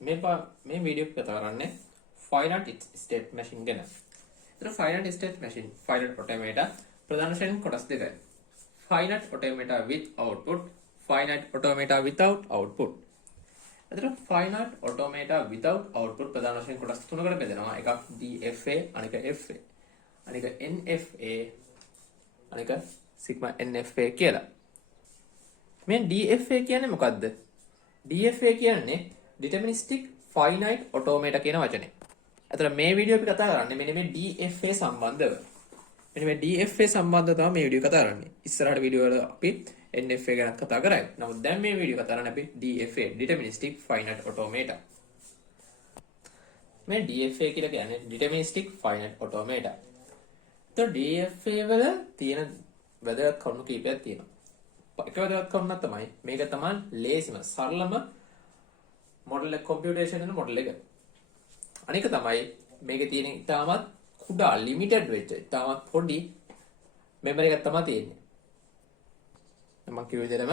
මේ වීඩියෝ එක කතා කරන්නේ finite state machine ගැන. ඒතර finite state machine finite automata ප්‍රධාන වශයෙන් කොටස් දෙකයි. finite automata with output, finite automata without output. ඒතර finite automata without output ප්‍රධාන වශයෙන් කොටස් තුනකට බෙදෙනවා. එකක් DFA, අනික FA, අනික NFA, අනික sigma NFA කියලා. මේ DFA කියන්නේ මොකද්ද? DFA කියන්නේ deterministic finite automata කියන වචනේ. අතන මේ වීඩියෝ අපි කතා කරන්නේ මෙන්න මේ DFA සම්බන්ධව. මෙන්න මේ DFA සම්බන්ධව තමයි මේ වීඩියෝ කතා කරන්නේ. ඉස්සරහට වීඩියෝ වල අපි NFA ගැන කතා කරා. නමුත් දැන් මේ වීඩියෝ කතා කරන්නේ අපි DFA deterministic finite automata. මේ DFA කියලා කියන්නේ deterministic finite automata. તો DFA වල තියෙන වැදගත් කරුණු කීපයක් තියෙනවා. එක වැදගත් කරුණක් තමයි මේක තමයි ලේසිම සරලම මොඩල් එක කම්පියුටේෂන් වෙන මොඩල් එක. අනික තමයි මේකේ තියෙන ඉතාමත් කුඩා ලිමිටඩ් වෙච්ච ඉතාමත් පොඩි මෙමරි එකක් තමයි තියෙන්නේ. මම කියුව විදිහටම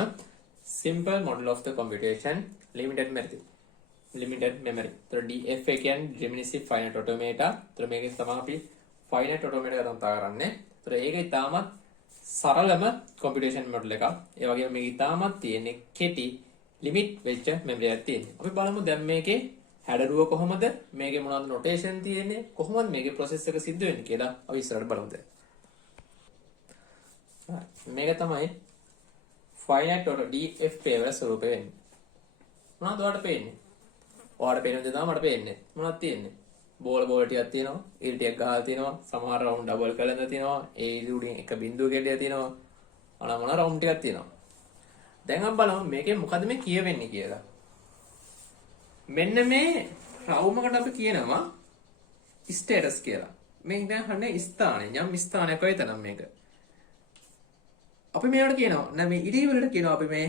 simple model of the computation limited memory. ඒතර DFA කියන්නේ deterministic finite automata. ඒතර මේකේ තමයි අපි finite automata එක කතා කරන්නේ. ඒතර ඒක ඉතාමත් සරලම computation model එකක්. ඒ වගේම මේක ඉතාමත් තියෙන්නේ කෙටි limit වෙච්ච memory එකක් තියෙන්නේ. අපි බලමු දැන් මේකේ හැඩරුව කොහොමද? මේකේ මොනවද notation තියෙන්නේ? කොහොමද මේකේ process එක සිද්ධ වෙන්නේ කියලා අපි ඉස්සරහට බලමු දැන්. මේක තමයි finite auto DFA වල ස්වරූපය වෙන්නේ. මොනවද ඔයාලට පේන්නේ? ඔයාලට පේන දේ තමයි මට පේන්නේ. මොනවද තියෙන්නේ? බෝල ටිකක් තියෙනවා, ඉරි ටිකක් ගහලා තියෙනවා, සමහර රවුන්ඩ් ඩබල් කරලා තියෙනවා, ඒ ඉරි උඩින් එක බිඳුව කෙලිය තියෙනවා. මොන රවුන්ඩ් ටිකක් තියෙනවා. දැන් අපි බලමු මේකේ මොකද මේ කියවෙන්නේ කියලා. මෙන්න මේ රවුමකට අපි කියනවා ස්ටේටස් කියලා. මේ දැන් හන්නේ ස්ථානය. යම් ස්ථානයක වෙතනම් මේක. අපි මේවට කියනවා නෑ මේ ඉරි වලට කියනවා අපි මේ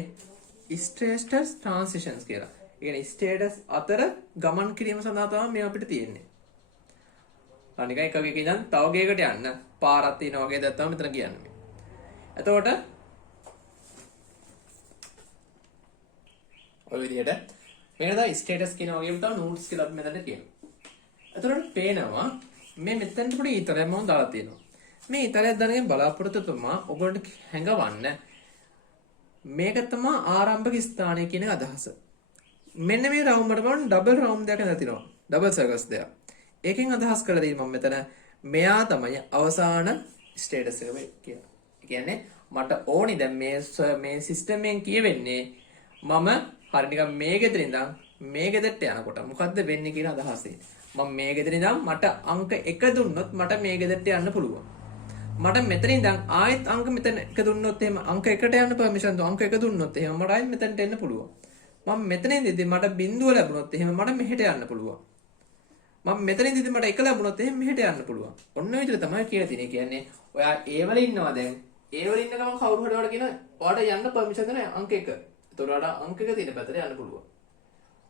ස්ටේටස් ට්‍රාන්සිෂන්ස් කියලා. ඒ කියන්නේ ස්ටේටස් අතර ගමන් කිරීම සඳහා තමයි මේ අපිට තියෙන්නේ. අනික එකක ඉඳන් තව ගේකට යන්න පාරක් තියෙනවා වගේ දැන් තමයි මෙතන කියන්නේ. එතකොට ඔය විදිහට මේක තමයි ස්ටේටස් කියන වගේම තමයි නෝඩ්ස් කියලා අපි මෙතන කියනවා. එතකොට පේනවා මේ මෙතනට පොඩි ඊතරයක් මම දාලා තියෙනවා. මේ ඊතරයක් දාගෙන බලාපොරොත්තු තුමා ඔයගොල්ලන්ට හැඟවන්න මේක තමයි ආරම්භක ස්ථානය කියන අදහස. මෙන්න මේ රවුම් වලට බලන්න ඩබල් රවුම් දෙකක් නැති තියෙනවා. ඩබල් සර්කල්ස් දෙක. ඒකෙන් අදහස් කරලා තියෙන්නේ මම මෙතන මෙයා තමයි අවසාන ස්ටේටස් එක කියලා. ඒ කියන්නේ මට ඕනි දැන් මේ සිස්ටම් එකෙන් කියවෙන්නේ මම හරි නිකන් මේ ගෙදර ඉඳන් මේ ගෙදරට යනකොට මොකද්ද වෙන්නේ කියන අදහසෙන්. මම මේ ගෙදර ඉඳන් මට අංක 1 දුන්නොත් මට මේ ගෙදරට යන්න පුළුවන්. මට මෙතන ඉඳන් ආයෙත් අංක මෙතන 1 දුන්නොත් එහෙම අංක 1ට යන්න පර්මිෂන් දුන්නොත් අංක 1 දුන්නොත් එහෙම මට ආයෙත් මෙතනට එන්න පුළුවන්. මම මෙතන ඉඳිද්දි මට බිඳුව ලැබුණොත් එහෙම මට මෙහෙට යන්න පුළුවන්. මම මෙතන ඉඳිද්දි මට 1 ලැබුණොත් එහෙම මෙහෙට යන්න පුළුවන්. ඔන්න ඔය විදිහට තමයි කියලා තියෙන්නේ. කියන්නේ ඔයා ඒ වල ඉන්නවා දැන්. ඒ වල ඉන්න ගමන් කවුරු හරි ඔයාලට කියන ඔයාලට යන්න පර්මිෂන් දෙන අංක 1. ඒතකොට ඔයාලට අංක 1 තියෙන පැත්තට යන්න පුළුවන්.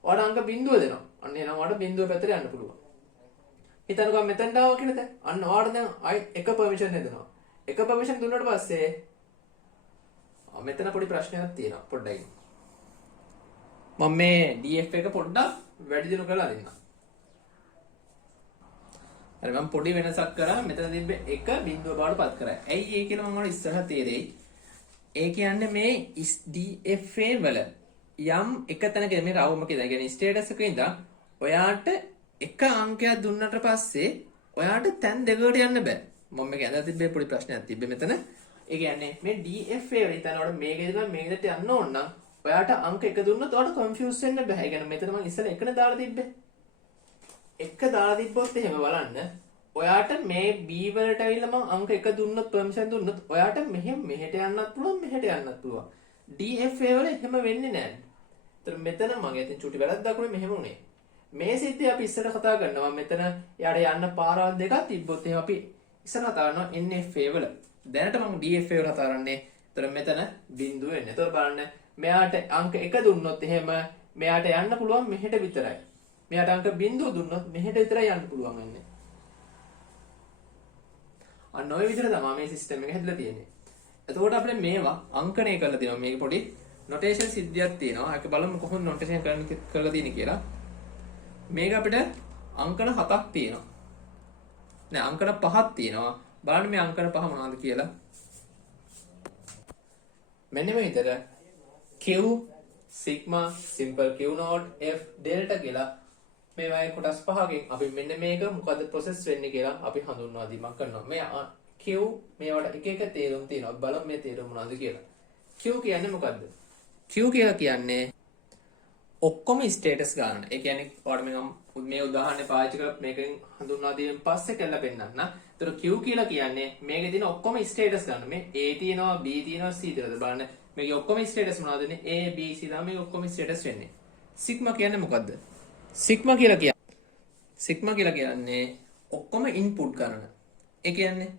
ඔයාලට අංක බිඳුව දෙනවා. අන්න එහෙනම් ඔයාලට බිඳුව පැත්තට යන්න පුළුවන්. හිතන්නකෝ මෙතනට ආවා කියලා දැන්. අන්න ඔයාලට දැන් ආයි 1 පර්මිෂන් දෙනවා. 1 පර්මිෂන් දුන්නාට පස්සේ මෙතන පොඩි ප්‍රශ්නයක් තියෙනවා. පොඩ්ඩයි. මම මේ DF එක පොඩ්ඩක් වැඩි දිනු කරලා දෙන්නම්. හරි මම පොඩි වෙනසක් කරා මෙතන තිබ්බ එක බිඳුව බවට පත් කරා. ඇයි ඒ කියලා මම ඔයාලට ඉස්සරහ තේරෙයි. ඒ කියන්නේ මේ DFA වල යම් එක තැනක මේ රවුමක ඉඳන් කියන්නේ ස්ටේටස් එකක ඉඳන් ඔයාට එක අංකයක් දුන්නට පස්සේ ඔයාට තැන් දෙකකට යන්න බෑ. මම මේක ඇඳලා තිබ්බේ පොඩි ප්‍රශ්නයක් තිබ්බේ මෙතන. ඒ කියන්නේ මේ DFA වල ඉතින් ඔයාලට මේකේ ඉඳන් මේකට යන්න ඕන නම් ඔයාට අංක 1 දුන්නොත් ඔයාලට කන්ෆියුස් වෙන්න බෑ. ඒ කියන්නේ මෙතන මම ඉස්සෙල්ලා 1නේ දාලා තිබ්බේ. 1 දාලා තිබ්බොත් එහෙම බලන්න. ඔයාට මේ B වලට ඇවිල්ලා මම අංක 1 දුන්නොත් පර්මිෂන් දුන්නොත් ඔයාට මෙහෙට යන්නත් පුළුවන් මෙහෙට යන්නත් පුළුවන්. DFA වල එහෙම වෙන්නේ නැහැ. ඒතර මෙතන මගේ ඉතින් චුටි වැරද්දක් වුණේ මෙහෙම උනේ. මේ සිද්ධිය අපි ඉස්සර කතා කරනවා. මෙතන යාට යන්න පාරවල් දෙකක් තිබ්බොත් එහෙම අපි ඉස්සර කතා කරනවා NFA වල. දැනට මම DFA වල කතා කරන්නේ. ඒතර මෙතන බිඳුව එන්නේ. ඒතර බලන්න මෙයාට අංක 1 දුන්නොත් එහෙම මෙයාට යන්න පුළුවන් මෙහෙට විතරයි. මෙයාට අංක 0 දුන්නොත් මෙහෙට විතරයි යන්න පුළුවන් වෙන්නේ. අන්න ඔය විදිහට තමයි මේ සිස්ටම් එක හැදලා තියෙන්නේ. එතකොට අපිට මේවා අංකණය කරලා තියෙනවා. මේක පොඩි නොටේෂන් සිද්ධියක් තියෙනවා. ඒක බලමු කොහොමද නොටේෂන් කරලා තියෙන්නේ කියලා. මේක අපිට අංකන 7ක් තියෙනවා. නෑ අංකන 5ක් තියෙනවා. බලන්න මේ අංකන 5 මොනවද කියලා. මෙන්න මේ විතර Q sigma simple Q naught F delta කියලා මේ වගේ කොටස් පහකින් අපි මෙන්න මේක මොකද්ද process වෙන්නේ කියලා අපි හඳුන්වා දීමක් කරනවා. මේ Q මේවට එක එක තේරුම් තියෙනවා. බලමු මේ තේරුම මොනවද කියලා. Q කියන්නේ මොකද්ද? Q කියලා කියන්නේ ඔක්කොම ස්ටේටස් ගන්න. ඒ කියන්නේ ඔයාලට මේ උදාහරණය පාවිච්චි කරලා මේකෙන් හඳුන්වා දීමෙන් පස්සේ කියලා පෙන්නන්න. ඒතර Q කියලා කියන්නේ මේකේ තියෙන ඔක්කොම ස්ටේටස් ගන්න. මේ A තියෙනවා, B තියෙනවා, C තියෙනවා. බලන්න මේකේ ඔක්කොම ස්ටේටස් මොනවද වෙන්නේ? A, B, C තමයි මේ ඔක්කොම ස්ටේටස් වෙන්නේ. සිග්මා කියන්නේ මොකද්ද? සිග්මා කියලා කියන්නේ ඔක්කොම ඉන්පුට් කරන. ඒ කියන්නේ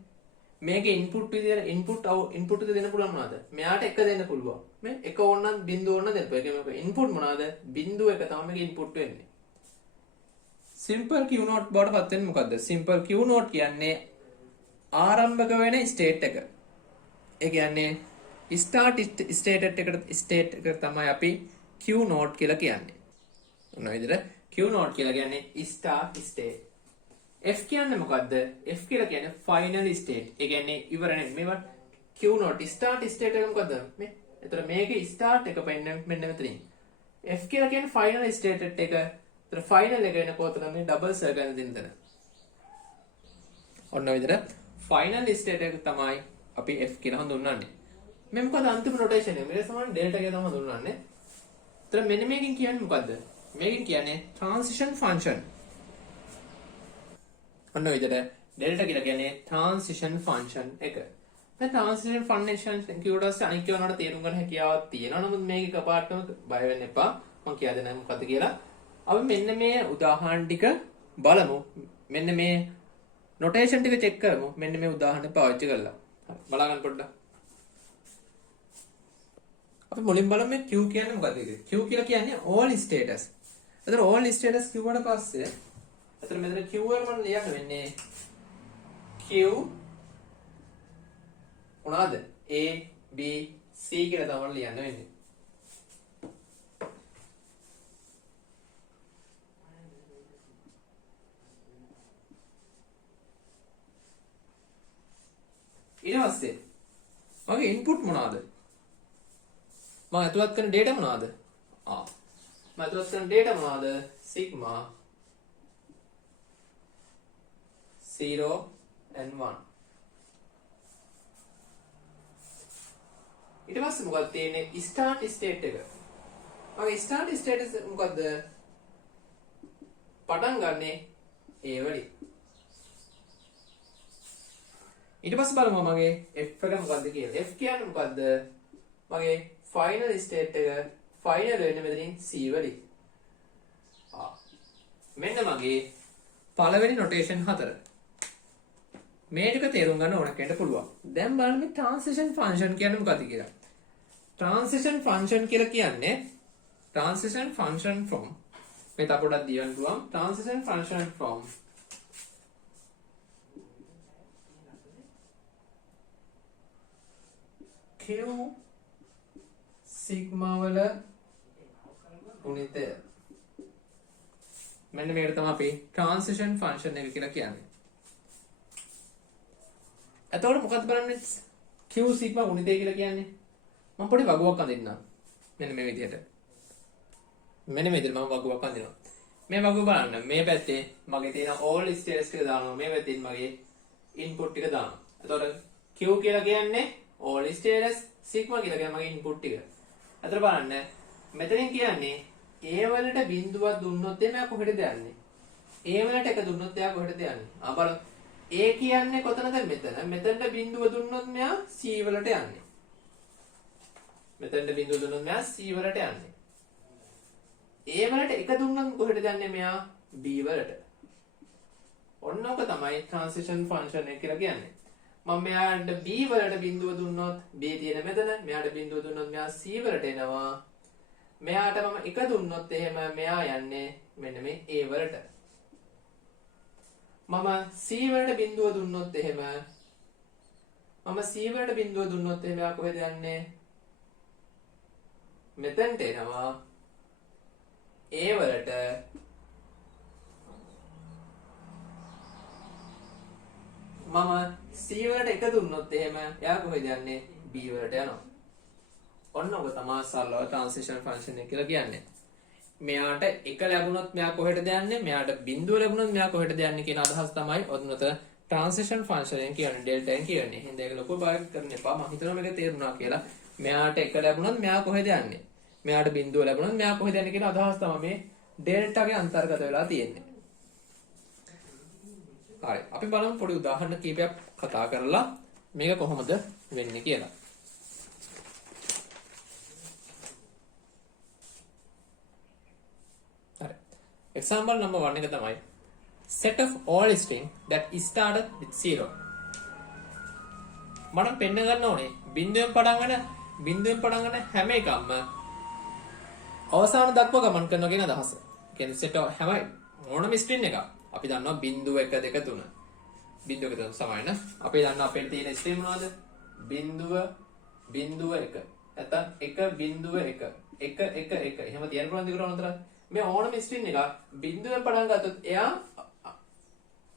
මේකේ ඉන්පුට් විදියට ඉන්පුට් එක දෙන්න පුළුවන් මොනවද? මෙයාට එක දෙන්න පුළුවන්. මේ එක ඕනනම් බිංදුව ඕන දෙන්න. ඒ කියන්නේ ඉන්පුට් මොනවද? බිංදුව එක තමයි මේකේ ඉන්පුට් වෙන්නේ. සිම්පල් Q naught බවට පත් වෙන්නේ මොකද්ද? සිම්පල් Q naught කියන්නේ ආරම්භක වෙන ස්ටේට් එක. ඒ කියන්නේ ස්ටාර්ට් ස්ටේට් එකට තමයි අපි Q naught කියලා කියන්නේ. මොන විදිහට Q naught කියලා කියන්නේ ස්ටාර්ට් ස්ටේට්. F කියන්නේ මොකද්ද? F කියලා කියන්නේ ෆයිනල් ස්ටේට්. ඒ කියන්නේ ඉවරනේ. මේවා Q naught ස්ටාර්ට් ස්ටේට් එක මොකද්ද? මේ. එතන මේකේ ස්ටාර්ට් එක මෙන්න මෙතනින්. F කියලා කියන්නේ ෆයිනල් ස්ටේට් එක. එතන ෆයිනල් එක වෙන කොතනද මේ ඩබල් සර්කල් දෙන්න. ඔන්න විදිහට ෆයිනල් ස්ටේට් එක තමයි අපි F කියලා හඳුන්වන්නේ. මේ මොකද අන්තිම නොටේෂන් එක. මේක සමාන ඩෙල්ටා කියලා තමයි හඳුන්වන්නේ. එතන මෙන්න මේකෙන් කියන්නේ මොකද්ද? මේකෙන් කියන්නේ transition function. ඔන්න විදිහට ඩෙල්ටා කියලා කියන්නේ transition function එක. දැන් transition function කියනකොට අනික් කියනකට තේරුම් ගන්න හැකියාවක් තියෙනවා. නමුත් මේක එකපාරටම බය වෙන්න එපා. මම කියා දෙන්නම් මොකද්ද කියලා. අපි මෙන්න මේ උදාහරණ ටික බලමු. මෙන්න මේ නොටේෂන් ටික චෙක් කරමු. මෙන්න මේ උදාහරණ පාවිච්චි කරලා. බලා ගන්න පොඩ්ඩක්. අපි මුලින් බලමු මේ Q කියන්නේ මොකද්ද කියලා. Q කියලා කියන්නේ all status. එතන all status කිව්වට පස්සේ එතන මෙතන Q වල මම ලියන්න වෙන්නේ Q මොනවාද? A B C කියලා තමයි ලියන්න වෙන්නේ. ඊට පස්සේ මගේ ඉන්පුට් මොනවාද? මම ඇතුළත් කරන data මොනවාද? මම ඇතුළත් කරන data මොනවාද? sigma 0 and 1. ඊට පස්සේ මොකක්ද තියෙන්නේ? start state එක. මගේ start state මොකද්ද? පටන් ගන්නෙ A වලින්. ඊට පස්සේ බලමු මගේ F එක මොකද්ද කියලා. F කියන්නේ මොකද්ද? මගේ final state එක final වෙන්නේ මෙතනින් C වලින්. මෙන්න මගේ පළවෙනි notation 4. මේ ටික තේරුම් ගන්න ඕන කෙනෙක්ට පුළුවන්. දැන් බලන්න මේ transition function කියන්නේ මොකද්ද කියලා. transition function කියලා කියන්නේ transition function from මේ තපොඩක් දියවන්න පුළුවන්. transition function from Q sigma වල ගුණිතය. මෙන්න මේකට තමයි අපි transition function එක කියලා කියන්නේ. එතකොට මොකක්ද බලන්නේ Q sigma ගුණිතය කියලා කියන්නේ? මම පොඩි වගුවක් අඳින්නම්. මෙන්න මේ විදිහට. මෙන්න මේ විදිහට මම වගුවක් අඳිනවා. මේ වගුව බලන්න. මේ පැත්තේ මගේ තියෙන all states ටික දානවා. මේ පැත්තෙන් මගේ input ටික දානවා. එතකොට Q කියලා කියන්නේ all states, sigma කියලා කියන්නේ මගේ input ටික. අතට බලන්න මෙතනින් කියන්නේ A වලට බිඳුවක් දුන්නොත් එයා කොහෙටද යන්නේ? A වලට එක දුන්නොත් එයා කොහෙටද යන්නේ? බලන්න. A කියන්නේ කොතනද මෙතන? මෙතනට බිඳුව දුන්නොත් මෙයා C වලට යන්නේ. මෙතනට බිඳුව දුන්නොත් මෙයා C වලට යන්නේ. A වලට එක දුන්නොත් කොහෙටද යන්නේ මෙයා? B වලට. ඔන්නෝක තමයි transition function එක කියලා කියන්නේ. මම මෙයාට B වලට බිඳුව දුන්නොත් B තියෙන මෙතන, මෙයාට බිඳුව දුන්නොත් මෙයා C වලට එනවා. මෙයාට මම එක දුන්නොත් එහෙම මෙයා යන්නේ මෙන්න මේ A වලට. මම C වලට බිඳුව දුන්නොත් එහෙම එයා කොහෙද යන්නේ? මෙතනට එනවා. A වලට C වලට 1 දුන්නොත් එහෙම එයා කොහෙද යන්නේ? B වලට යනවා. ඔන්න ඔක තමයි සරලව ට්‍රාන්සිෂන් ෆන්ක්ෂන් එක කියලා කියන්නේ. මෙයාට 1 ලැබුණොත් මෙයා කොහෙටද යන්නේ? මෙයාට බිඳුව ලැබුණොත් මෙයා කොහෙටද යන්නේ කියන අදහස් තමයි ඔන්නත ට්‍රාන්සිෂන් ෆන්ක්ෂන් එකෙන් කියන්නේ ඩෙල්ටා එකෙන් කියන්නේ. එහෙනම් ඒක ලොකු භාගයක් කරන්න එපා. මම හිතනවා මේක තේරුණා කියලා. මෙයාට 1 ලැබුණොත් මෙයා කොහෙද යන්නේ? මෙයාට බිඳුව ලැබුණොත් මෙයා කොහෙද යන්නේ කියන අදහස් තමයි මේ ඩෙල්ටාගේ අන්තර්ගත වෙලා තියෙන්නේ. හරි. අපි බලමු පොඩි උදාහරණ කීපයක් කතා කරලා මේක කොහොමද වෙන්නේ කියලා. හරි. Example number 1 එක තමයි set of all string that started with 0. මම පෙන්න ගන්න ඕනේ බිඳුවෙන් පටන් ගන්න හැම එකක්ම අවසාන දක්වා ගමන් කරනවා කියන අදහස. කියන්නේ set of හැම ඕනම string එකක් අපි දන්නවා බිඳුව 1 2 3. බිඳුව 1 3 සමාන. අපි දන්නවා අපේ තියෙන string මොනවද? බිඳුව 1. නැත්නම් 1 බිඳුව 1. 1 1 1. එහෙම තියන්න පුළුවන් දිගට අනතර. මේ ඕනම string එකක් බිඳුවෙන් පටන් ගත්තොත් එයා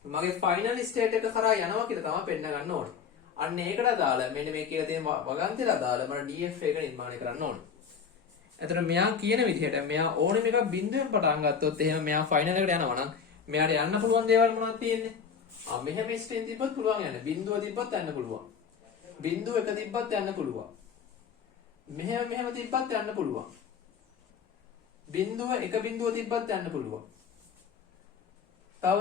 මගේ ෆයිනල් ස්ටේට් එක කරා යනවා කියලා තමයි පෙන්න ගන්න ඕනේ. අන්න ඒකට අදාළ මෙන්න මේ කියලා තියෙන වගන්තියට අදාළ මම DF එක නිර්මාණය කරන්න ඕනේ. එතකොට මෙයා කියන විදිහට මෙයා ඕනෙම එකක් බිඳුවෙන් පටන් ගත්තොත් එහෙම මෙයා ෆයිනල් එකට යනවා නම් මෙයාට යන්න පුළුවන් දේවල් මොනවද තියෙන්නේ? මෙහෙම ස්ට්‍රින් තිබ්බත් පුළුවන් යන්න. බිඳුව තිබ්බත් යන්න පුළුවන්. බිඳුව 1 තිබ්බත් යන්න පුළුවන්. මෙහෙම තිබ්බත් යන්න පුළුවන්. බිඳුව 1 බිඳුව තිබ්බත් යන්න පුළුවන්. තව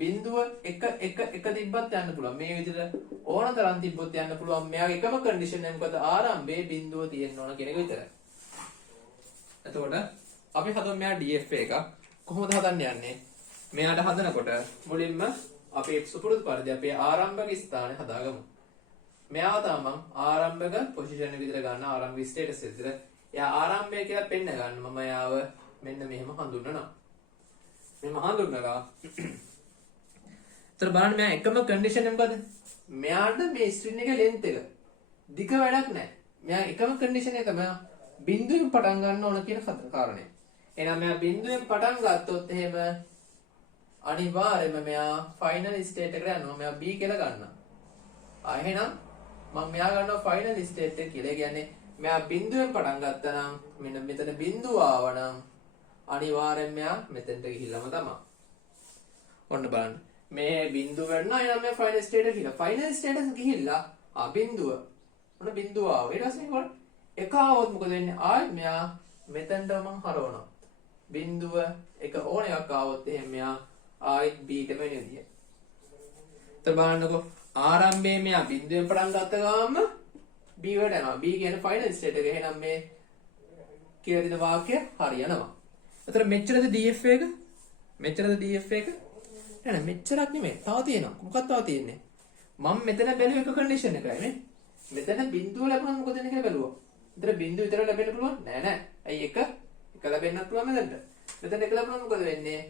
බිඳුව 1 1 1 තිබ්බත් යන්න පුළුවන්. මේ විදිහට ඕන තරම් තිබ්බොත් යන්න පුළුවන්. මෙයාගේ එකම කන්ඩිෂන් එක මොකද? ආරම්භයේ බිඳුව තියෙන්න ඕන කියන එක විතරයි. එතකොට අපි හදමු මෙයා DF එක. කොහොමද හදන්න යන්නේ? මෙයාට හදනකොට මුලින්ම අපි සුපුරුදු පරිදි අපේ ආරම්භක ස්ථානය හදාගමු. මෙයාව තමයි ආරම්භක පොසිෂන් එක විදිහට ගන්න ආරම්භක ස්ටේටස් එක විදිහට. එයා ආරම්භය කියලා පෙන්න ගන්න. මම යාව මෙන්න මෙහෙම හඳුන්වනවා. මෙහෙම හඳුන්වලා තර බලන්න මෙයා එකම කන්ඩිෂන් එක මොකද? මෙයාට මේ ස්ට්‍රින් එකේ ලෙන්ත් එක දිග වැඩක් නැහැ. මෙයා එකම කන්ඩිෂන් එක තමයි බිඳුවෙන් පටන් ගන්න ඕන කියන කාරණය. එහෙනම් මෙයා බිඳුවෙන් පටන් ගත්තොත් එහෙම අනිවාර්යයෙන්ම මෙයා ෆයිනල් ස්ටේට් එකට යනවා. මෙයා B කියලා ගන්නවා. එහෙනම් මම මෙයා ගන්නවා ෆයිනල් ස්ටේට් එක කියලා. කියන්නේ මෙයා බිඳුවෙන් පටන් ගත්තා නම් මෙන්න මෙතන බිඳුව ආවනම් අනිවාර්යයෙන්ම මෙයා මෙතෙන්ට ගිහිල්ලාම තමයි. ඔන්න බලන්න. මේ බිඳුව ගන්නවා. එහෙනම් මෙයා ෆයිනල් ස්ටේට් එකට ගිහිල්ලා. ෆයිනල් ස්ටේට් එක ගිහිල්ලා බිඳුව. ඔන්න බිඳුව ආවා. ඊට පස්සේ මොකද? එක ආවොත් මොකද වෙන්නේ? ආයෙත් මෙයා මෙතෙන්ට මම හරවනවා. බිඳුව එක ඕන එකක් ආවොත් එහෙනම් මෙයා ආයෙත් B ට වෙන විදිය. ඒතර බලන්නකෝ ආරම්භයේ මෙයා බිඳුවෙන් පටන් ගත්ත ගාම B වලට යනවා. B කියන්නේ ෆයිනල් ස්ටේට් එක. එහෙනම් මේ කියලා දෙන වාක්‍ය හරියනවා. ඒතර මෙච්චරද DF එක? මෙච්චරද DF එක? නෑ මෙච්චරක් නෙමෙයි. තව තියෙනවා. මොකක්ද තව තියෙන්නේ? මම මෙතන බැලුව එක කන්ඩිෂන් එකයි නේ. මෙතන බිඳුව ලැබුණා මොකද වෙන්නේ කියලා බැලුවා. ඒතර බිඳුව විතර ලැබෙන්න පුළුවන්? නෑ. ඇයි එක ලැබෙන්නත් පුළුවන් මෙතනට. මෙතන එක ලැබුණා මොකද වෙන්නේ?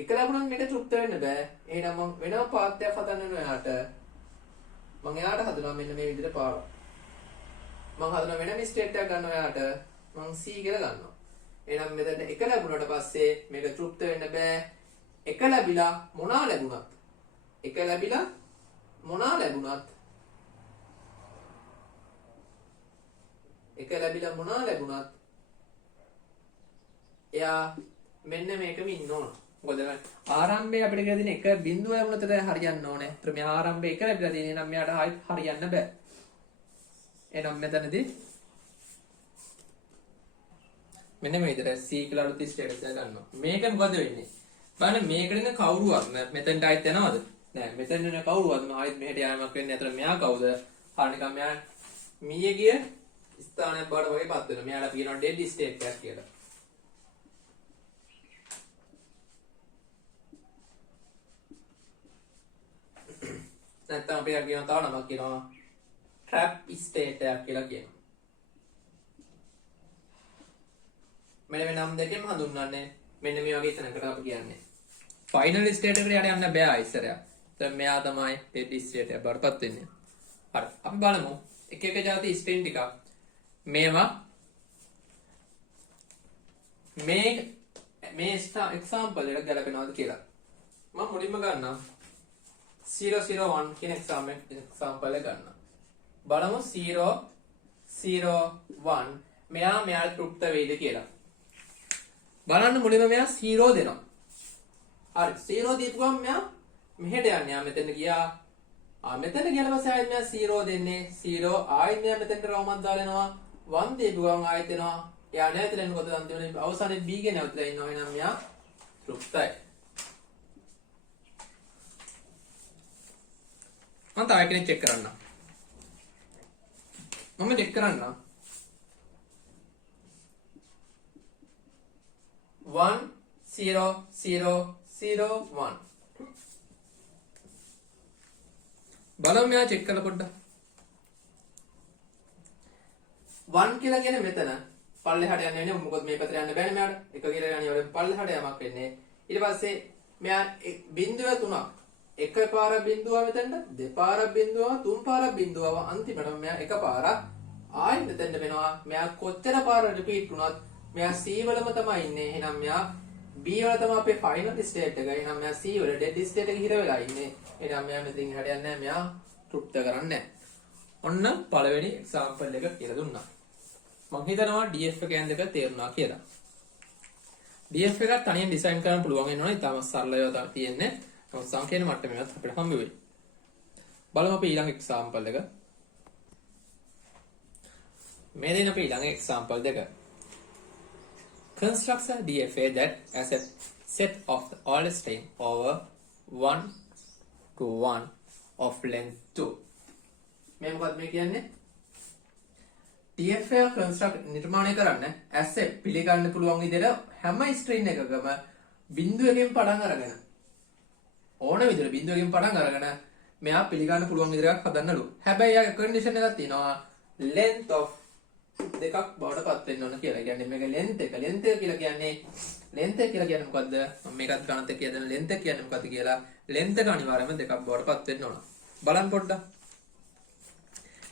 එක ලැබුණොත් මේක තෘප්ත වෙන්න බෑ. එහෙනම් මම වෙනම පාත්‍යයක් හදන්න වෙනවා එයාට. මම එයාට හදනවා මෙන්න මේ විදිහට පාර. මම හදනවා වෙනම ස්ටේට් එකක් ගන්නවා එයාට. මම C කියලා ගන්නවා. එහෙනම් මෙතන එක ලැබුණාට පස්සේ මේක තෘප්ත වෙන්න බෑ. එක ලැබිලා මොනවා ලැබුණත්. එක ලැබිලා මොනවා ලැබුණත්. එක ලැබිලා මොනවා ලැබුණත්. එයා මෙන්න මේකම ඉන්න ඕන. මොකද ආරම්භයේ අපිට කියලා තියෙන එක බිඳුව ලැබුණොත් හරියන්න ඕනේ. ඒතර මේ ආරම්භයේ එක ලැබිලා තියෙන නම් මෙයාට ආයෙත් හරියන්න බෑ. එහෙනම් මෙතනදී මෙන්න මේ විදිහට C කියලා අලුත් ස්ටේටස් එක ගන්නවා. මේක මොකද වෙන්නේ? බලන්න මේකට ඉන්න කවුරුවත් මෙතෙන්ට ආයෙත් යනවද? නෑ. මෙතෙන් ඉන්න කවුරුවත් ආයෙත් මෙහෙට යෑමක් වෙන්නේ. අතන මෙයා කවුද? හා නිකන් මෙයා මීයේ ගිය ස්ථානයක් බවට වගේ පත් වෙනවා. මෙයාලා කියනවා ඩෙඩ් ස්ටේට් එකක් කියලා. නැත්නම් අපි කියනවා තව නමක් කියනවා trap state එකක් කියලා කියනවා. මෙන්න මේ නම් දෙකෙන් හඳුන්වන්නේ මෙන්න මේ වගේ තැනකට අපි කියන්නේ. ෆයිනල් ස්ටේට් එකට යන්න බෑ ඉස්සරහ. දැන් මෙයා තමයි ඩෙඩ් ස්ටේට් එක බවටපත් වෙන්නේ. හරි. අපි බලමු එක එක જાති ස්ට්‍රින් ටිකක්. මේවා මේ එක්සැම්පල් එක ගැලපෙනවද කියලා. මම මුලින්ම ගන්නම් 0 0 1 කියන example එක ගන්න. බලමු 0 0 1 මෙයාට තෘප්ත වෙයිද කියලා. බලන්න මුලින්ම මෙයා 0 දෙනවා. හරි 0 දීපු ගමන් මෙයා මෙහෙට යන්නේ. යා මෙතන ගියා. මෙතන ගියාට පස්සේ ආයෙත් මෙයා 0 දෙන්නේ. 0 ආයෙත් මෙයා මෙතනට රවුමක් දාලා එනවා. 1 දීපු ගමන් ආයෙත් එනවා. එයා නැවතලා එනකොට අන්තිමට අවසානයේ b ගේ නැවතලා ඉන්නවා. එහෙනම් මෙයා තෘප්තයි. මම තව කෙනෙක් චෙක් කරන්න. මම චෙක් කරන්න. 1 0 0 0 1 බලමු මෙයා චෙක් කරලා පොඩ්ඩක්. 1 කියලා කියන්නේ මෙතන පල්ලෙහාට යන්නේ නේ. මොකද මේ පැත්තට යන්න බෑනේ මෙයාට. 1 කියලා යන්නේ වලින් පල්ලෙහාට යමක් වෙන්නේ. ඊට පස්සේ මෙයා බිංදුව තුනක්. එක පාරක් බිංදුව මෙතනට, දෙපාරක් බිංදුව, තුන් පාරක් බිංදුව. අන්තිමට මෙයා එක පාරක් ආයෙත් මෙතනට වෙනවා. මෙයා කොච්චර පාර රිපීට් වුණත් මෙයා C වලම තමයි ඉන්නේ. එහෙනම් මෙයා B වල තමයි අපේ ෆයිනල් ස්ටේට් එක. එහෙනම් මෙයා C වල ඩෙඩ් ස්ටේට් එක හිර වෙලා ඉන්නේ. එහෙනම් මෙයා මෙතනින් හරියන්නේ නැහැ. මෙයා තෘප්ත කරන්නේ නැහැ. ඔන්න පළවෙනි එක්සැම්පල් එක කියලා දුන්නා. මම හිතනවා DF එක යන දෙක තේරුණා කියලා. DF එකක් තනියෙන් ඩිසයින් කරන්න පුළුවන් වෙනවා. ඉතාලම සරලව තියෙන්නේ. නමුත් සංකේත මට්ටමේවත් අපිට හම්බ වෙයි. බලමු අපි ඊළඟ එක්සැම්පල් එක. මේ දෙන අපි ඊළඟ එක්සැම්පල් දෙක. Constructs a DFA that has a set of the all string over 1 to 1 of length 2. මේ මොකක්ද මේ කියන්නේ? DFA construct නිර්මාණය කරන්න asset පිළිගන්න පුළුවන් විදිහට හැම string එකකම බිංදුවකින් පටන් අරගෙන ඕන විදිහට බිංදුවකින් පටන් අරගෙන මෙයා පිළිගන්න පුළුවන් විදිහට හදන්නලු. හැබැයි යාගේ condition එකක් තියෙනවා length of දෙකක් බවට පත් වෙන්න ඕන කියලා. කියන්නේ මේක length එක. length එක කියලා කියන්නේ මොකද්ද? මම මේකත් ගණිත කියලා දෙන length එක කියන්නේ මොකද්ද කියලා. length එක අනිවාර්යයෙන්ම දෙකක් බවට පත් වෙන්න ඕන. බලන්න පොඩ්ඩක්.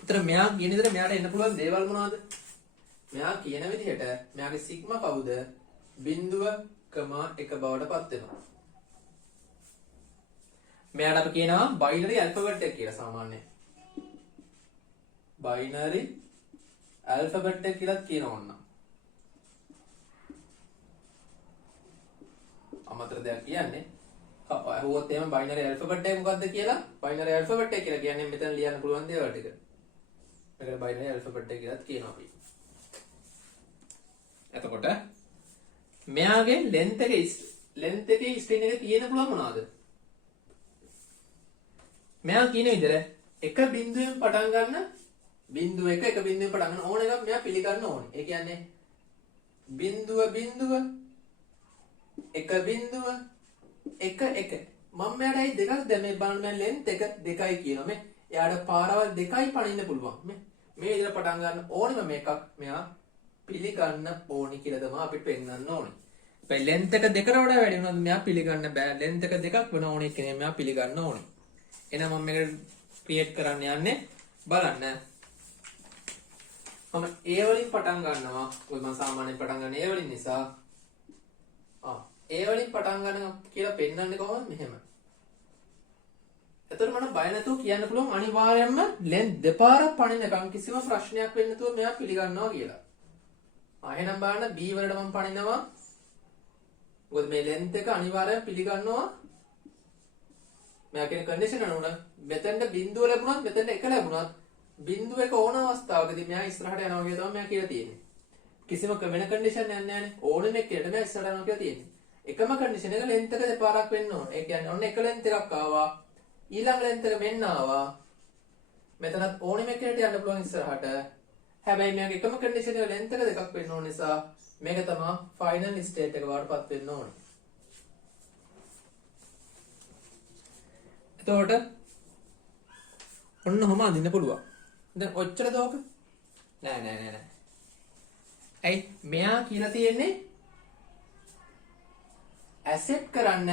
ඒතර මෙයා කියන විදිහට මෙයාට එන්න පුළුවන් දේවල් මොනවද? මෙයා කියන විදිහට මෙයාගේ සිග්මා කවුද? 0.1 බවට පත් වෙනවා. මෙයාට අපි කියනවා බයිනරි ඇල්ෆබෙට් එක කියලා සාමාන්‍යයෙන්. බයිනරි ඇල්ෆබෙට් එක කියලා කියනවා ඕන. අමතර දෙයක් කියන්නේ. අහුවොත් එහෙම බයිනරි ඇල්ෆබෙට් එක මොකද්ද කියලා? බයිනරි ඇල්ෆබෙට් එක කියලා කියන්නේ මෙතන ලියන්න පුළුවන් දේවල් ටික. මේකට බයිනරි ඇල්ෆබෙට් එක කියලාත් කියනවා අපි. එතකොට මෙයාගේ length එකේ string එක තියෙන පුළුවන් මොනවද? මෙයා කියන විදිහට එක බිංදුවෙන් පටන් ගන්න බිංදුව එක බිංදුවෙන් පටන් ගන්න ඕන එකක් මෙයා පිළිගන්න ඕනේ. ඒ කියන්නේ බිංදුව එක බිංදුව මම මෙයාටයි දෙකක් දැන් මේ බලන්න මම length එක 2යි කියනවා. මේ එයාට පාරවල් 2යි පනින්න පුළුවන්. මේ විදිහට පටන් ගන්න ඕනෙම මේකක් මෙයා පිළිගන්න ඕනි කියලා තමයි අපිට පෙන්නන්න ඕනේ. ඒ length එක 2කට වඩා වැඩි වුණොත් මෙයා පිළිගන්න බෑ. length එක 2ක් වෙන ඕනේ කියන්නේ මෙයා පිළිගන්න ඕනේ. එහෙනම් මම මේක ක්‍රියේට් කරන්න යන්නේ බලන්න. මම A වලින් පටන් ගන්නවා. ඔය මම සාමාන්‍යයෙන් පටන් ගන්න A වලින් නිසා A වලින් පටන් ගන්න කියලා පෙන්නන්නේ කොහොමද? මෙහෙම. එතකොට මම බය නැතුව කියන්න පුළුවන් අනිවාර්යයෙන්ම length දෙපාරක් පනිනකම් කිසිම ප්‍රශ්නයක් වෙන්නේ නැතුව මෙයා පිළිගන්නවා කියලා. එහෙනම් බලන්න B වලට මම පනිනවා. මොකද මේ length එක අනිවාර්යයෙන් පිළිගන්නවා. මෙයා කියන කන්ඩිෂන් අනුව මෙතෙන්ට බිංදුව ලැබුණත් මෙතෙන්ට එක ලැබුණත් බිංදුව එක ඕන අවස්ථාවකදී මෙයා ඉස්සරහට යනවා කියලා තමයි මෙයා කියලා තියෙන්නේ. කිසිම වෙන කන්ඩිෂන් යන්නේ නැහැ. ඕනෙම එකකට මෙයා ඉස්සරහට යනවා කියලා තියෙන්නේ. එකම කන්ඩිෂන් එක length එක දෙපාරක් වෙන්න ඕන. ඒ කියන්නේ ඔන්න එක length එකක් ආවා. ඊළඟ length එක මෙන්න ආවා. මෙතනත් ඕනෙම එකකට යන්න පුළුවන් ඉස්සරහට. හැබැයි මෙයාගේ එකම කන්ඩිෂන් එක length එක දෙකක් වෙන්න ඕන නිසා මේක තමයි ෆයිනල් ස්ටේට් එක වඩපත් වෙන්න ඕනේ. එතකොට ඔන්න ඔහම අඳින්න පුළුවන්. දැන් ඔච්චර දෝක නෑ. ඇයි මෙයා කියලා තියෙන්නේ accept කරන්න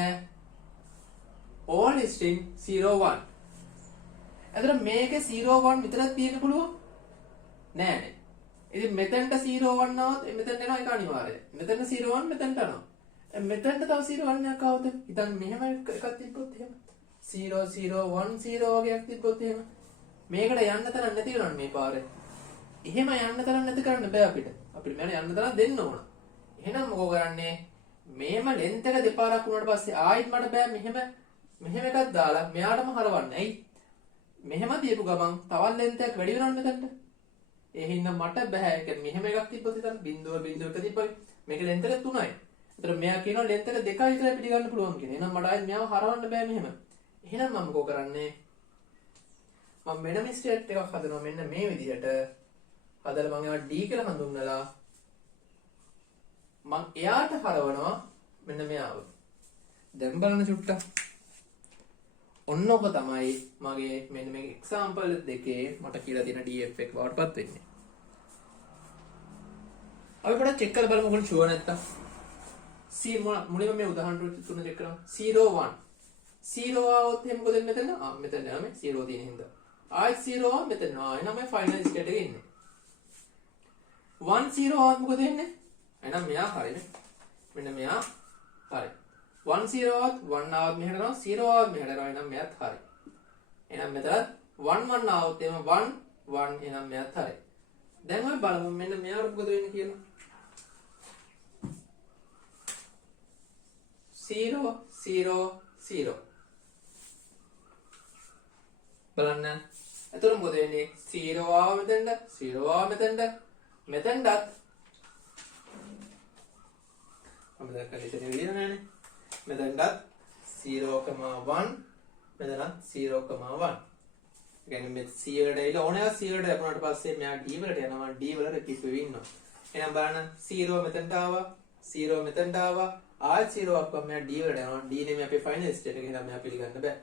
all string 01. එතකොට මේකේ 01 විතරක් තියෙන්න පුළුවන් නෑනේ. ඉතින් මෙතනට 01 આવත් මෙතනට එනවා ඒක අනිවාර්යයි. මෙතන 01 මෙතනට යනවා. මෙතනට තව 01 එකක් આવද? ඉතින් මෙහෙම එකක් තිබ්බොත් එහෙම 0 0 1 0 වගේක් තිබ්බොත් එහෙම මේකට යන්න තරම් නැති කරන්න මේ පාරේ. එහෙම යන්න තරම් නැති කරන්න බෑ අපිට. අපිට මෙයාට යන්න තරම් දෙන්න ඕන. එහෙනම් මොකෝ කරන්නේ? මේම ලෙන්ත් එක දෙපාරක් වුණාට පස්සේ ආයෙත් මට බෑ මෙහෙම එකක් දාලා මෙයාටම හරවන්න. ඇයි? මෙහෙම දීපු ගමන් තවත් ලෙන්ත් එකක් වැඩි වෙනවද මෙතනට? ඒ හින්දා මට බෑ. ඒ කියන්නේ මෙහෙම එකක් තිබ්බොත් හිතන්න 0.1 තිබ්බයි. මේක ලෙන්ත් එක 3යි. ඒතර මෙයා කියනවා ලෙන්ත් එක 2යි විතරයි පිළිගන්න පුළුවන් කියලා. එහෙනම් මට ආයෙත් මෙයාව හරවන්න බෑ මෙහෙම. එහෙනම් මම මොකෝ කරන්නේ? මම වෙනම ස්ටේට් එකක් හදනවා මෙන්න මේ විදිහට. හදලා මම ඒවා D කියලා හඳුන්වලා මම එයාට හරවනවා මෙන්න මෙයාව. දැන් බලන්න චුට්ටක්. ඔන්න ඔබ තමයි මගේ මෙන්න මේ එක්සැම්පල් දෙකේ මට කියලා දෙන DF එක බවටපත් වෙන්නේ. අපි පොඩ්ඩක් චෙක් කරලා බලමු ඔයගොල්ලෝ ෂුවර් නැත්තම්. C මුලින්ම මේ උදාහරණ තුන චෙක් කරමු. 0 1 0 આવොත් එහෙනම් මොකද මෙතන? මෙතන නෑ 0 තියෙන හින්දා. ආයි 0 ආව මෙතන. එහෙනම් මේ ෆයිනල් ස්ටේට් එකේ ඉන්නේ. 1 0 આવොත් මොකද වෙන්නේ? එහෙනම් මෙයා හරිනේ. මෙන්න මෙයා හරි. 1 0 આવොත් 1 આવොත් මෙහෙට කරනවා 0 આવොත් මෙහෙට කරනවා. එහෙනම් මෙයාත් හරි. එහෙනම් මෙතන 1 1 આવොත් එහෙනම් 1 1 එහෙනම් මෙයාත් හරි. දැන් අපි බලමු මෙන්න මෙයාට මොකද වෙන්නේ කියලා. 0 0 0 බලන්න. එතකොට මොකද වෙන්නේ? 0 ආව මෙතනට 0 ආව මෙතනට මෙතනටත් අපිට දැක්කේ ඉතින් විදිහ නෑනේ. මෙතනටත් 0,1 මෙතනත් 0,1. කියන්නේ මේ C එකට ඇවිල්ලා ඕනෑ C එකට යපුණාට පස්සේ මෙයා D වලට යනවා. D වල රිපීට් වෙවි ඉන්නවා. එහෙනම් බලන්න 0 මෙතනට ආවා 0 මෙතනට ආවා ආයෙත් 0 ආපුවම මෙයා D වලට යනවා. D නෙමෙයි අපේ ෆයිනල් ස්ටේට් එක. එහෙනම් මෙයා පිළිගන්න බෑ.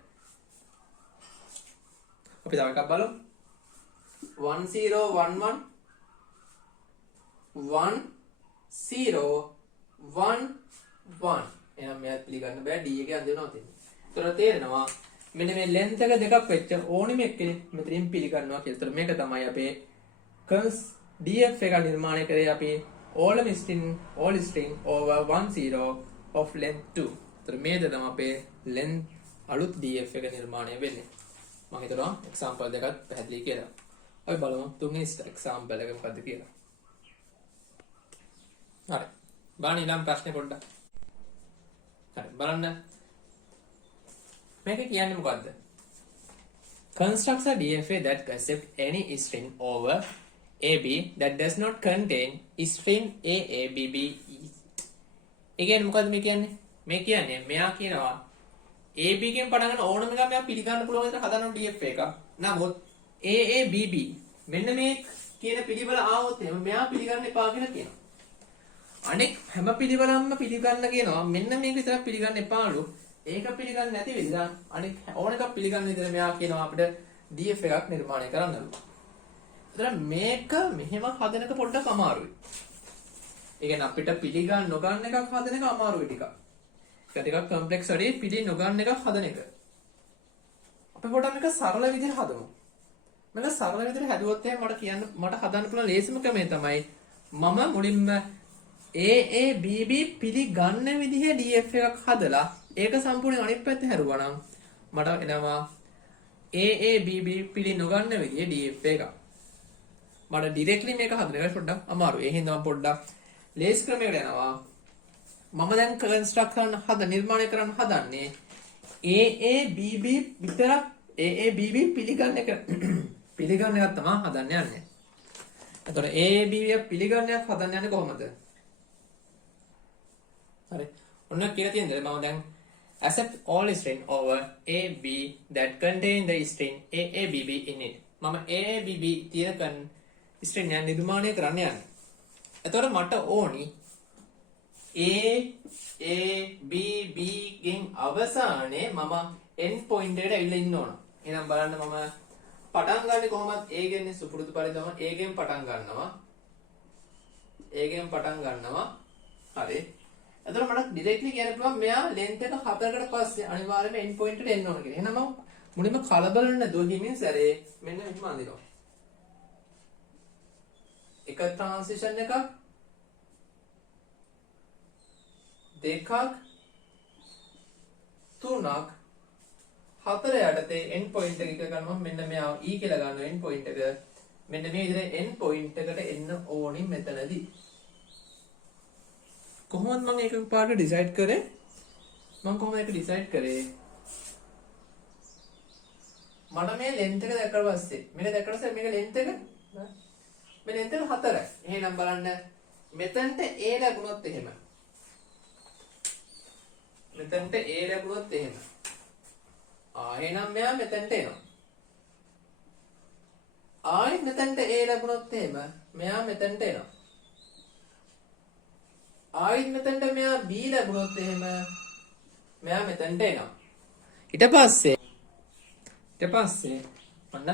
අපි තව එකක් බලමු. 1 0 1 1 1 0 1 1 එහෙනම් මෙයා පිළිගන්න බෑ. D එකේ අඳිනවා තියෙන්නේ. ඒතර තේරෙනවා මෙන්න මේ length එක දෙකක් වෙච්ච ඕනිම එක්කෙනෙක් මෙතනින් පිළිගන්නවා කියලා. ඒතර මේක තමයි අපේ cons df එක නිර්මාණය කරේ අපි all string over 1 0 of length 2. ඒතර මේක තමයි අපේ length අලුත් df එක නිර්මාණය වෙන්නේ. මම හිතනවා example දෙකක් පැහැදිලි කියලා. අපි බලමු තුන්වෙනි example එක මොකද්ද කියලා. හරි. බලන්න ඊළඟ ප්‍රශ්නේ පොඩ්ඩක්. හරි බලන්න. මේක කියන්නේ මොකද්ද? Constructs a DFA that accepts any string over AB that does not contain string AABB. ඒ කියන්නේ මොකද්ද මේ කියන්නේ? මේ කියන්නේ මෙයා කියනවා AB එකෙන් පටන් ගන්න ඕනම එකක් මෙයා පිළිගන්න පුළුවන් විදිහට හදන DFA එකක්. නමුත් AABB මෙන්න මේ කියන පිළිවෙල ආවොත් එහෙම මෙයා පිළිගන්න එපා කියලා කියනවා. අනෙක් හැම පිළිවෙලක්ම පිළිගන්න කියනවා. මෙන්න මේක විතරක් පිළිගන්න එපාලු. ඒක පිළිගන්නේ නැති විදිහ අනෙක් ඕන එකක් පිළිගන්න විදිහට මෙයා කියනවා අපිට DF එකක් නිර්මාණය කරන්නලු. ඒතර මේක මෙහෙම හදන එක පොඩ්ඩක් අමාරුයි. ඒ කියන්නේ අපිට පිළිගන්න නොගන්න එකක් හදන එක අමාරුයි ටිකක්. ඒක ටිකක් කම්ප්ලෙක්ස් වැඩි පිළි නොගන්න එකක් හදන එක. අපි පොඩ්ඩක් මේක සරල විදිහට හදමු. මේක සරල විදිහට හැදුවොත් එහෙනම් මට හදන්න පුළුවන් ලේසිම ක්‍රමය තමයි මම මුලින්ම AABB පිළිගන්න විදිහේ DF එකක් හදලා ඒක සම්පූර්ණයෙන් අනිත් පැත්ත හැරුවා නම් මට එනවා AABB පිළි නොගන්න විදිහේ DF එකක්. මට ඩිරෙක්ට්ලි මේක හදන එක පොඩ්ඩක් අමාරුයි. ඒ හින්දා මම පොඩ්ඩක් ලේස් ක්‍රමයකට යනවා. මම දැන් කන්ස්ට්‍රක්ට් කරන්න නිර්මාණය කරන්න හදන්නේ AABB විතරක් AABB පිළිගන්න එක පිළිගන්න එකක් තමයි හදන්න යන්නේ. එතකොට AABB පිළිගන්න එකක් හදන්න යන්නේ කොහොමද? හරි. ඔන්න කියලා තියෙනද මම දැන් accept all string over AB that contain the string AABB in it. මම AABB තියෙන string එක නිර්මාණය කරන්න යන්නේ. එතකොට මට ඕනි AABB ගෙන් අවසානයේ මම end point එකට ඇවිල්ලා ඉන්න ඕන. එහෙනම් බලන්න මම පටන් ගන්නෙ කොහොමද? A ගෙන් සුපුරුදු පරිදිම A ගෙන් පටන් ගන්නවා. A ගෙන් පටන් ගන්නවා. හරි. එතකොට මට ඩිරෙක්ට්ලි කියන්න පුළුවන් මෙයා length එක 4කට පස්සේ අනිවාර්යයෙන්ම end point එකට එන්න ඕන කියලා. එහෙනම් මම මුලින්ම කලබල නැතුව හිමින් සැරේ මෙන්න මෙහෙම අඳිනවා. එක transition එකක් දෙකක් තුනක් 4 යටතේ end point එක ගන්නවා මෙන්න මෙයා e කියලා ගන්නවා end point එක මෙන්න මේ විදිහට end point එකට එන්න ඕනි මෙතනදී කොහොමද මම ඒක පාඩට ඩිසයිඩ් කරේ මම කොහොමද ඒක ඩිසයිඩ් කරේ මට මේ length එක දැක්කට පස්සේ මේක දැක්කට පස්සේ මේක length එක මේ length එක 4යි එහෙනම් බලන්න මෙතනට a ලැබුණොත් එහෙම මෙතනට a ලැබුණොත් එහෙම එහෙනම් මෙයා මෙතනට එනවා ආයෙත් මෙතනට a ලැබුණොත් එහෙම මෙයා මෙතනට එනවා ආයෙත් මෙතනට මෙයා b ලැබුණොත් එහෙම මෙයා මෙතනට එනවා ඊට පස්සේ ඔන්න a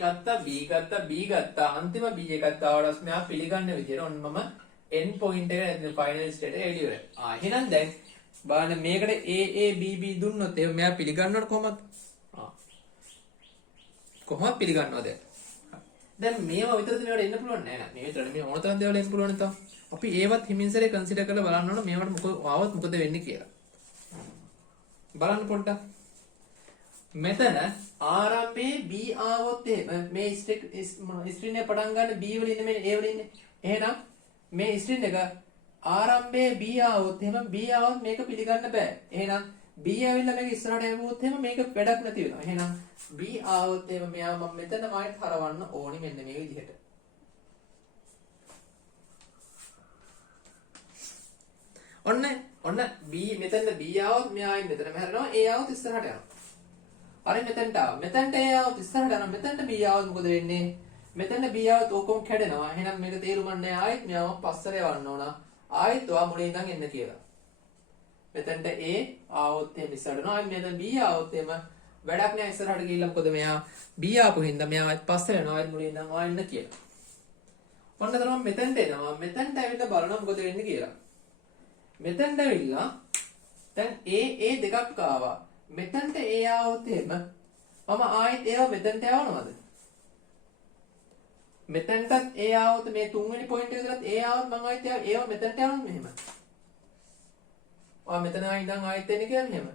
ගත්තා b ගත්තා b ගත්තා අන්තිම b එකත් ආවඩස් මෙයා පිළිගන්න විදියට ඔන්න මම end point එක final state එක එළිය ඉවරයි එහෙනම් දැන් බලන්න මේකට a b b දුන්නොත් එහෙනම් මෙයා පිළිගන්නවද කොහොමද කොහොමද පිළිගන්නවද දැන් මේවා විතරද මේවට එන්න පුළුවන් නෑ නෑ මේ විතරනේ මේ ඕන තරම් දේවල් එන්න පුළුවන් නේ අපි ඒවත් හිමින්සරේ කන්සිඩර් කරලා බලන්න ඕන මේවට මොකද ආවත් මොකද වෙන්නේ කියලා බලන්න පොඩ්ඩක් මෙතන ආරම්භයේ b ආවොත් එහෙම මේ ස්ට්‍රින් එක පටන් ගන්න b වල ඉන්නේ මේ a වල ඉන්නේ එහෙනම් මේ ස්ට්‍රින් එක ආරම්භයේ b ආවොත් එහෙම b ආවොත් මේක පිළිගන්න බෑ එහෙනම් b ඇවිල්ලා මේක ඉස්සරහට යවුවොත් එහෙම මේක වැඩක් නැති වෙනවා එහෙනම් b ආවොත් එහෙම මෙයා මම මෙතන මායිත් හරවන්න ඕනි මෙන්න මේ විදිහට ඔන්න b මෙතන b ආවොත් මෙයා ආයි මෙතනම හැරෙනවා a ආවොත් ඉස්සරහට යනවා හරි මෙතනට ආව මෙතනට a ආවොත් ඉස්සරහට යනවා මෙතනට b ආවොත් මොකද වෙන්නේ මෙතන b ආවොත් ඔක්කොම කැඩෙනවා එහෙනම් මේක තේරුම් ගන්න ආයෙත් මෙයාම පස්සට යවන්න ඕන ආයෙත් ඔයා මුලින් ඉඳන් එන්න කියලා මෙතනට a ආවොත් එහෙම ඉස්සරහට යනවා ආයෙත් මෙතන b ආවොත් එහෙම වැඩක් නෑ ඉස්සරහට ගිහිල්ලා මොකද මෙයා b ආපු හින්දා මෙයා ආයෙත් පස්සට යනවා ආයෙත් මුලින් ඉඳන් ආයෙ එන්න කියලා ඔන්න තමයි මෙතනට එනවා මෙතනට ඇවිල්ලා බලනවා මොකද වෙන්නේ කියලා මෙතනට ඇවිල්ලා දැන් a දෙකක් ආවා මෙතනට a ආවොත් එහෙම මම ආයෙත් ඒව මෙතනට යවනවද මෙතනටත් a ආවොත් මේ තුන්වෙනි පොයින්ට් එක විතරත් a ආවොත් මම ආයෙත් ඒව මෙතනට යවනවා මෙහෙම ඔයා මෙතන ඉඳන් ආයෙත් එන්නේ කියලා මෙහෙම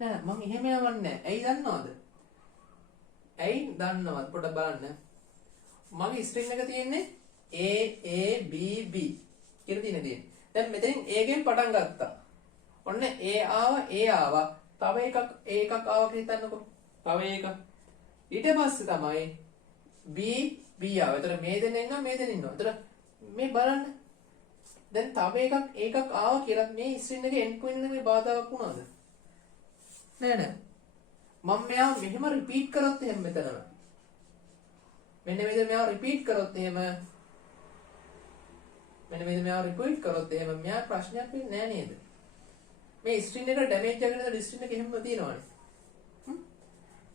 නෑ මම එහෙම යවන්නේ නෑ ඇයි දන්නවද පොඩ්ඩක් බලන්න මගේ ස්ට්‍රින් එක තියෙන්නේ a b b කියලා තියෙන්නේ දැන් මෙතනින් a ගෙන් පටන් ගත්තා ඔන්න a ආවා තව එකක් ආවා කියලා හිතන්නකෝ තව එකක් ඊට පස්සේ තමයි b ආවා. එතන මේ දෙන්න ඉන්නවා මේ දෙන්න ඉන්නවා. එතන මේ බලන්න. දැන් තව එකක් ආවා කියලා මේ ස්ට්‍රින් එකේ end point එකේ බාධාවක් වුණාද? නෑ. මම මෙයා මෙහෙම රිපීට් කරොත් එහෙම මෙතනම. මෙන්න මේ විදිහට මෙයා රිපීට් කරොත් එහෙම මෙයා ප්‍රශ්නයක් වෙන්නේ නෑ නේද? මේ ස්ට්‍රින් එකට ඩැමේජ් එකකට ස්ට්‍රින් එක එහෙම තියෙනවනේ.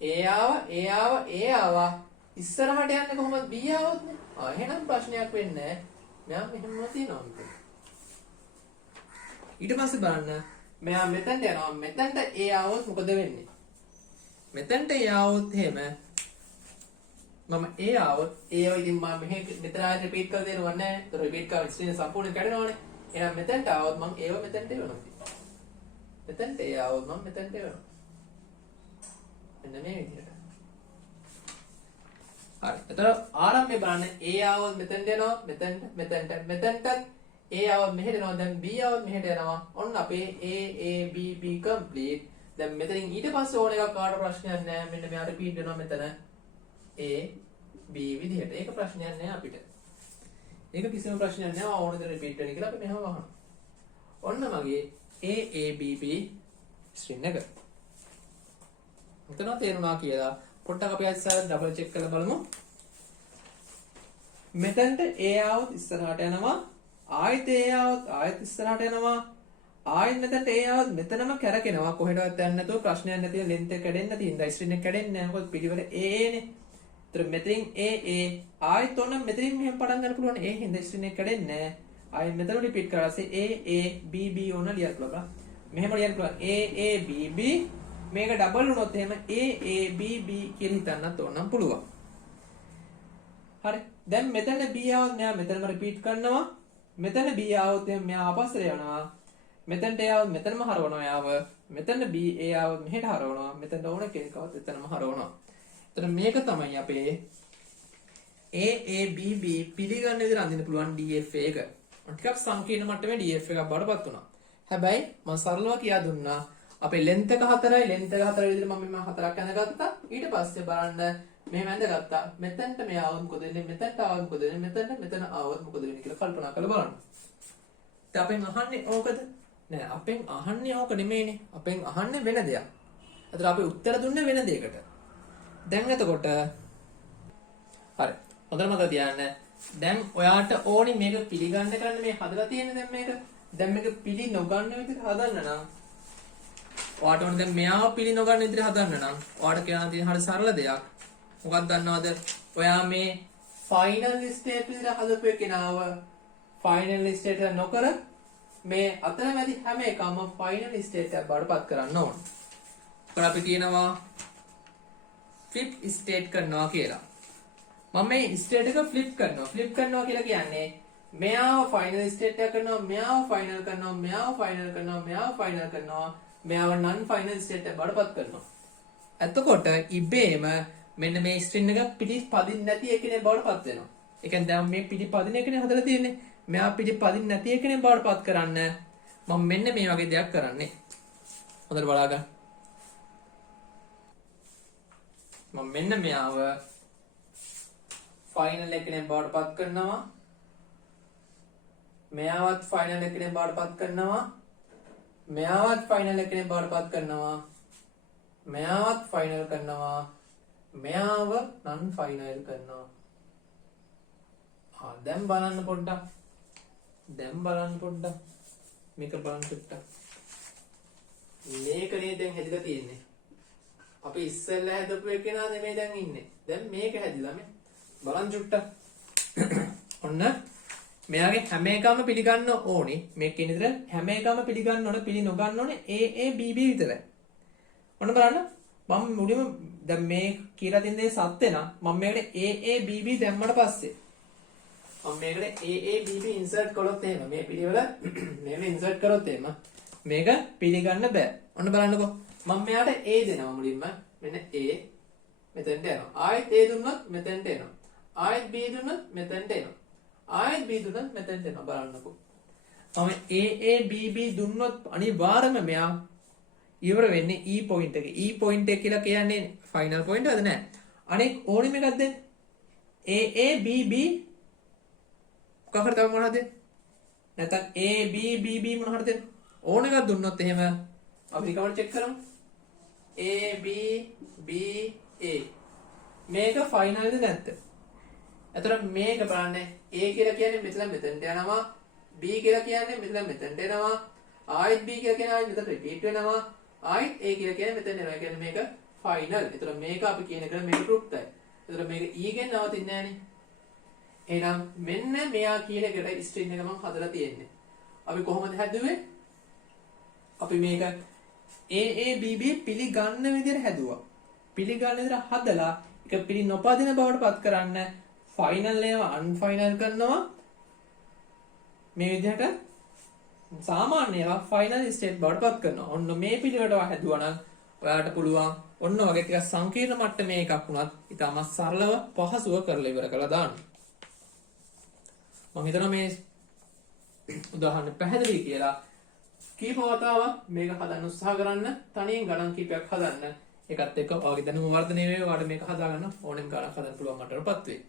a ආවා ඉස්සරහට යන්නේ කොහොමද b ආවොත් නේ එහෙනම් ප්‍රශ්නයක් වෙන්නේ නැහැ මෙයා මෙහෙම තියෙනවා ඊට පස්සේ බලන්න මෙයා මෙතනට යනවා මෙතනට a ආවොත් මොකද වෙන්නේ මෙතනට a ආවොත් එහෙම මම a ආවොත් ඒව ඉතින් මම මෙතන ආයෙත් රිපීට් කරලා දෙනව නැහැ ඒතර රිපීට් කරලා ස්ක්‍රීන් සම්පූර්ණයෙන් කැඩෙනවනේ එහෙනම් මෙතනට ආවොත් මම ඒව මෙතනට එවනවා මෙතනට a ආවොත් මම මෙතනට එවනවා මෙන්න මේ විදිහට හරි. එතන ආරම්භය බලන්න a ආවොත් මෙතෙන්ට යනවා මෙතෙන්ට a ආවොත් මෙහෙට යනවා දැන් b ආවොත් මෙහෙට යනවා. ඔන්න අපේ a b b complete. දැන් මෙතනින් ඊට පස්සේ ඕන එකක් කාට ප්‍රශ්නයක් නැහැ. මෙන්න මෙයා රිපීට් වෙනවා මෙතන a b විදිහට. ඒක ප්‍රශ්නයක් නැහැ අපිට. ඒක කිසිම ප්‍රශ්නයක් නැහැ. ඕන දේ රිපීට් වෙන කියලා අපි මෙහෙම වහනවා. ඔන්න මගේ a b b ස්ට්‍රින් එක. මෙතන තේරුණා කියලා පොඩ්ඩක් අපි අයිසාර ඩබල් චෙක් කරලා බලමු. මෙතනට a ආවොත් ඉස්සරහට යනවා. ආයෙත් a ආවොත් ආයෙත් ඉස්සරහට යනවා. ආයෙත් මෙතනට a ආවොත් මෙතනම කැරකෙනවා. කොහෙටවත් යන්නේ නැතුව ප්‍රශ්නයක් නැතිව ලෙන්ත් එක කැඩෙන්න තියෙනවා. ස්ට්‍රින් එක කැඩෙන්නේ නැහැ. මොකද පිළිවෙල a නේ. ඒතර මෙතනින් a ආයෙත් ඔන්න මෙතනින් මෙහෙම පටන් ගන්න පුළුවන්. a හින්දා ස්ට්‍රින් එක කැඩෙන්නේ නැහැ. ආයෙත් මෙතන රිපීට් කරලා a b b ඕන ලියන්න පුළුවන්. මෙහෙම ලියන්න පුළුවන්. a b b මේක ඩබල් වුණොත් එහෙම a b b කියලා හිතන්නත් ඕනම් පුළුවන්. හරි. දැන් මෙතන b ආවොත් මෙයා මෙතනම රිපීට් කරනවා. මෙතන b ආවොත් එහෙම මෙයා ආපස්සට යනවා. මෙතනට එයාව මෙතනම හරවනවා එයාව. මෙතන B එයාව මෙහෙට හරවනවා. මෙතනට ඕන කෙනෙක්වත් එතනම හරවනවා. එතන මේක තමයි අපේ AABB පිළිගන්න විදිහට අඳින්න පුළුවන් DF එක. ටිකක් සංකීර්ණ මට්ටමේ DF එකක් බවටපත් වුණා. හැබැයි මම සරලව කියා දුන්නා අපේ length එක 4යි length එක 4 විදිහට මම මේ 4ක් ඇඳගත්තා. ඊට පස්සේ බලන්න මෙහෙම ඇඳගත්තා. මෙතනට මේ ආවොත් මොකද වෙන්නේ? මෙතනට ආවොත් මොකද වෙන්නේ? මෙතන ආවොත් මොකද වෙන්නේ කියලා කල්පනා කරලා බලන්න. දැන් අපෙන් අහන්නේ ඕකද? නෑ අපෙන් අහන්නේ ඕක නෙමෙයිනේ. අපෙන් අහන්නේ වෙන දෙයක්. අතට අපි උත්තර දුන්නේ වෙන දෙයකට. දැන් එතකොට හරි. හොඳට මතක තියාගන්න. දැන් ඔයාට ඕනි මේක පිළිගන්න කරන්න මේ හදලා තියෙන්නේ දැන් මේක. දැන් මේක පිළි නොගන්න විදිහට හදන්න නම් ඔයාට ඕනේ දැන් මෙයාව පිළි නොගන්න විදිහට හදන්න නම් ඔයාට කියන්න තියෙන හරිය සරල දෙයක්. මොකක්ද දන්නවද? ඔයා මේ ෆයිනල් ස්ටේට් විදිහට හදපු කෙනාව ෆයිනල් ස්ටේට් එක නොකර මේ අතරමැදි හැම එකම ෆයිනල් ස්ටේට් එකක් බවටපත් කරන්න ඕන. ඒකට අපි කියනවා ෆ්ලිප් ස්ටේට් කරනවා කියලා. මම මේ ස්ටේට් එක ෆ්ලිප් කරනවා. ෆ්ලිප් කරනවා කියලා කියන්නේ මෙයාව ෆයිනල් ස්ටේට් එක කරනවා, මෙයාව ෆයිනල් කරනවා, මෙයාව ෆයිනල් කරනවා, මෙයාව ෆයිනල් කරනවා, මෙයාව නන් ෆයිනල් ස්ටේට් එක බවටපත් කරනවා. එතකොට ඉබේම මෙන්න මේ ස්ට්‍රින්ග් එක පිළිපදින්න නැති එකනේ බවටපත් වෙනවා. ඒ කියන්නේ දැන් මේ පිළිපදින එකනේ හදලා තියෙන්නේ. මෙයා පිළිපදින්න නැති එකනේ බවටපත් කරන්න මම මෙන්න මේ වගේ දෙයක් කරන්නේ. හොඳට බලා ගන්න. මම මෙන්න මෙයාව ෆයිනල් එකනේ බවටපත් කරනවා. මෙයාවත් ෆයිනල් එකනේ බවටපත් කරනවා. මෙයාවත් ෆයිනල් එකනේ බවටපත් කරනවා. මෙයාවත් ෆයිනල් කරනවා. මෙයාව නන් ෆයිනල් කරනවා. දැන් බලන්න පොඩ්ඩක්. මේක බලන්න චුට්ටක්. මේකනේ දැන් හැදිලා තියෙන්නේ. අපි ඉස්සෙල්ලා හැදපු එකේ නා නෙමෙයි දැන් ඉන්නේ. දැන් මේක හැදිලා මේ බලන්න චුට්ටක්. ඔන්න මෙයාගේ හැම එකම පිළිගන්න ඕනේ. මේ කියන විදිහට හැම එකම පිළිගන්න ඕන පිළි නොගන්න ඕනේ AABB විතරයි. ඔන්න බලන්න මම මුලින්ම දැන් මේ කියලා තියෙන දේ සත්‍ය නම් මම මේකට AABB දැම්මට පස්සේ මම මේකට AABB ඉන්සර්ට් කළොත් එහෙම මේ පිළිවෙල මේව ඉන්සර්ට් කරොත් එහෙම මේක පිළිගන්න බෑ. ඔන්න බලන්නකෝ මම මෙයාට A දෙනවා මුලින්ම මෙන්න A මෙතනට යනවා. ආයෙත් A දුන්නොත් මෙතනට එනවා. ආයෙත් B දුන්නොත් මෙතනට එනවා. ආයෙත් B දුන්නොත් මෙතනට එනවා. බලන්නකෝ මම AABB දුන්නොත් අනිවාර්යයෙන්ම මෙයා ඉවර වෙන්නේ E පොයින්ට් එකේ. E පොයින්ට් එක කියලා කියන්නේ ෆයිනල් පොයින්ට් එකද නෑ. අනෙක් ඕනෙම එකක් දෙන්න. AABB මොකක්ද මොනවද? නැත්නම් ABBB මොනවද දෙන්න? ඕන එකක් දුන්නොත් එහෙම අපි කවුරු චෙක් කරමු. ABBA මේක ෆයිනල්ද නැද්ද? එතකොට මේක බලන්න A කියලා කියන්නේ මෙතන මෙතනට යනවා. B කියලා කියන්නේ මෙතන මෙතනට එනවා. ආයෙත් B කියලා කියන ආයෙත් මෙතන රිපීට් වෙනවා. ආයෙත් A කියලා කියන්නේ මෙතන එනවා. ඒ කියන්නේ මේක ෆයිනල්. ඒතර මේක අපි කියන එක මේක තෘප්තයි. ඒතර මේක E ගෙන් නවතින්නේ නැහනේ. එහෙනම් මෙන්න මෙයා කියන එකට ස්ට්‍රින්ග් එක මම හදලා තියෙන්නේ. අපි කොහොමද හැදුවේ? අපි මේක AABB පිළිගන්න විදිහට හැදුවා. පිළිගන්න විදිහට හදලා ඒක පිළි නොපදින බවට පත් කරන්න ෆයිනල් ඒවා අන්ෆයිනල් කරනවා. මේ විදිහට සාමාන්‍ය ඒවා ෆයිනල් ස්ටේට් බවට පත් කරනවා. ඔන්න මේ පිළිවෙලට හැදුවා නම් ඔයාලට පුළුවන් ඔන්න වගේ ටිකක් සංකීර්ණ මට්ටමේ එකක් වුණත් ඉතාම සරලව පහසුව කරලා ඉවර කළා දාන්න. මම හිතනවා මේ උදාහරණ පැහැදිලි කියලා. කීප වතාවක් මේක හදන්න උත්සාහ කරන්න. තනියෙන් ගණන් කීපයක් හදන්න. ඒකත් එක්ක ඔයාගේ දැනුම වර්ධනය වෙයි. ඔයාලට මේක හදාගන්න ඕනෙම ගණන් හදන්න පුළුවන් මට්ටමටපත් වෙයි.